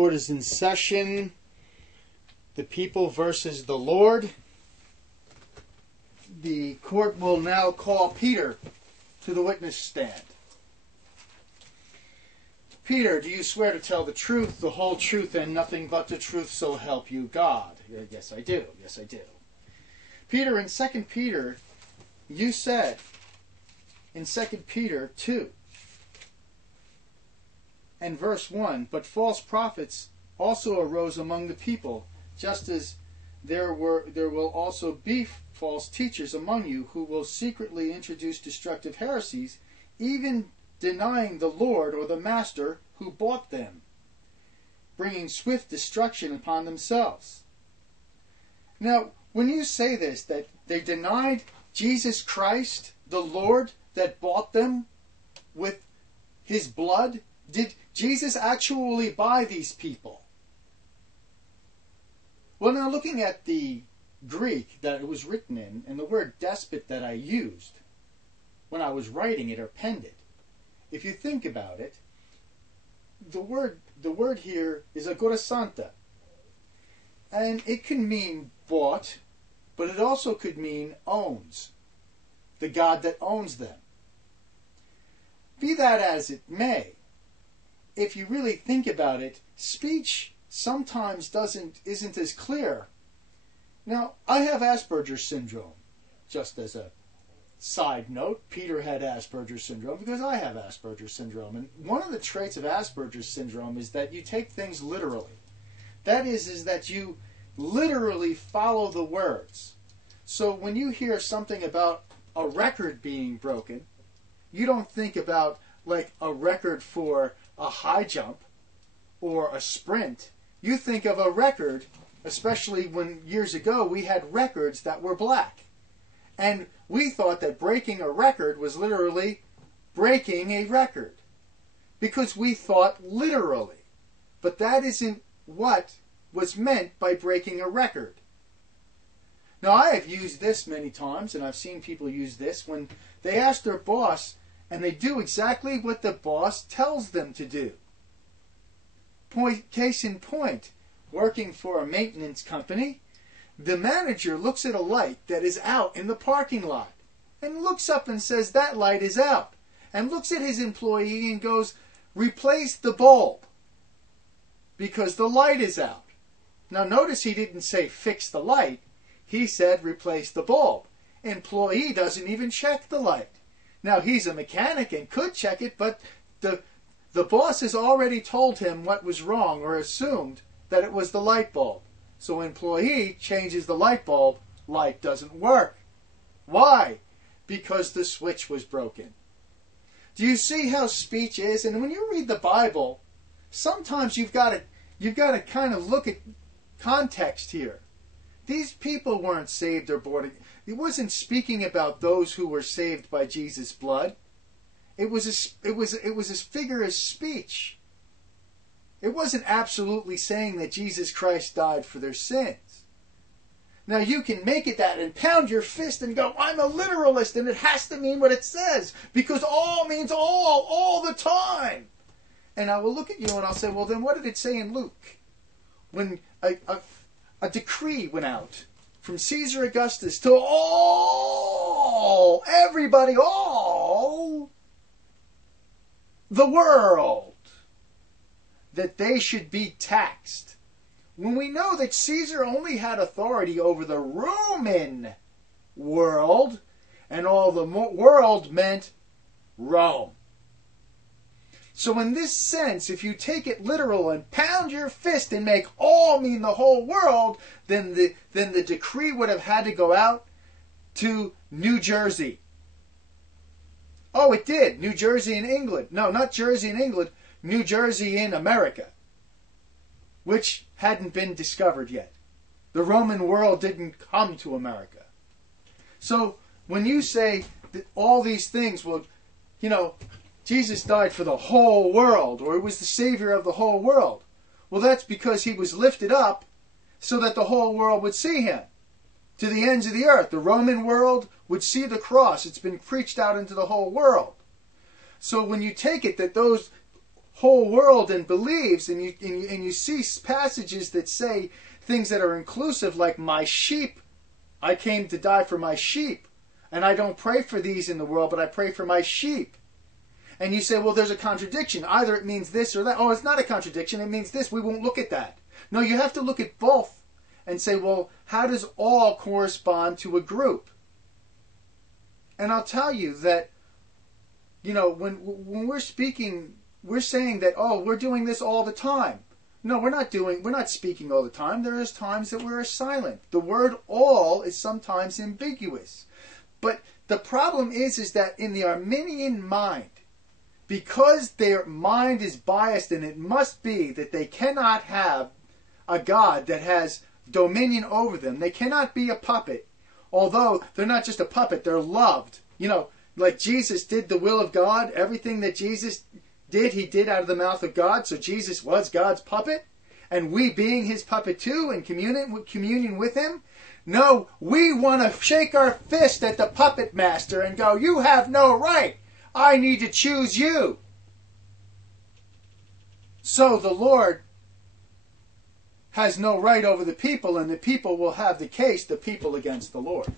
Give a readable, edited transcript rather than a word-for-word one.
Court is in session. The people versus the Lord. The court will now call Peter to the witness stand. Peter, do you swear to tell the truth, the whole truth, and nothing but the truth, so help you God? Yes, I do. Yes, I do. Peter, in 2 Peter, you said, in 2 Peter 2, and verse 1, but false prophets also arose among the people, just as there will also be false teachers among you who will secretly introduce destructive heresies, even denying the Lord or the Master who bought them, bringing swift destruction upon themselves. Now, when you say this, that they denied Jesus Christ, the Lord that bought them with his blood, did Jesus actually buy these people? Well, now looking at the Greek that it was written in, and the word despot that I used when I was writing it or penned it, if you think about it, the word here is agora santa. And it can mean bought, but it also could mean owns. The God that owns them. Be that as it may, if you really think about it, speech sometimes isn't as clear. Now, I have Asperger's syndrome, just as a side note. Peter had Asperger's syndrome because I have Asperger's syndrome. And one of the traits of Asperger's syndrome is that you take things literally. That is that you literally follow the words. So when you hear something about a record being broken, you don't think about like a record for a high jump or a sprint. You think of a record, especially when years ago we had records that were black. And we thought that breaking a record was literally breaking a record. Because we thought literally. But that isn't what was meant by breaking a record. Now, I have used this many times, and I've seen people use this when they ask their boss, and they do exactly what the boss tells them to do. Case in point, working for a maintenance company, the manager looks at a light that is out in the parking lot and looks up and says, that light is out. And looks at his employee and goes, replace the bulb because the light is out. Now notice he didn't say fix the light. He said replace the bulb. Employee doesn't even check the light. Now he's a mechanic and could check it, but the boss has already told him what was wrong or assumed that it was the light bulb. So employee changes the light bulb, light doesn't work. Why? Because the switch was broken. Do you see how speech is? And when you read the Bible, sometimes you've got to kind of look at context here. These people weren't saved or born again. It wasn't speaking about those who were saved by Jesus' blood. It was a figure of speech. It wasn't absolutely saying that Jesus Christ died for their sins. Now you can make it that and pound your fist and go, I'm a literalist and it has to mean what it says because all means all the time. And I will look at you and I'll say, well then what did it say in Luke? When a decree went out from Caesar Augustus to everybody, all the world, that they should be taxed. When we know that Caesar only had authority over the Roman world, and all the world meant Rome. So in this sense, if you take it literal and pound your fist and make all mean the whole world, then the decree would have had to go out to New Jersey. Oh, it did. New Jersey in England. No, not Jersey in England. New Jersey in America, which hadn't been discovered yet. The Roman world didn't come to America. So when you say that all these things, well, Jesus died for the whole world, or he was the Savior of the whole world. Well, that's because he was lifted up so that the whole world would see him. To the ends of the earth. The Roman world would see the cross. It's been preached out into the whole world. So when you take it that those whole world and believes, and you see passages that say things that are inclusive, like my sheep, I came to die for my sheep, and I don't pray for these in the world, but I pray for my sheep. And you say, well, there's a contradiction. Either it means this or that. Oh, it's not a contradiction. It means this. We won't look at that. No, you have to look at both and say, well, how does all correspond to a group? And I'll tell you that, when we're speaking, we're saying that, oh, we're doing this all the time. No, we're not speaking all the time. There is times that we're silent. The word all is sometimes ambiguous. But the problem is that in the Arminian mind, because their mind is biased, and it must be that they cannot have a God that has dominion over them. They cannot be a puppet, although they're not just a puppet, they're loved. Like Jesus did the will of God. Everything that Jesus did, he did out of the mouth of God. So Jesus was God's puppet, and we being his puppet too, in communion with him. No, we want to shake our fist at the puppet master and go, you have no right. I need to choose you. So the Lord has no right over the people, and the people will have the case, the people against the Lord.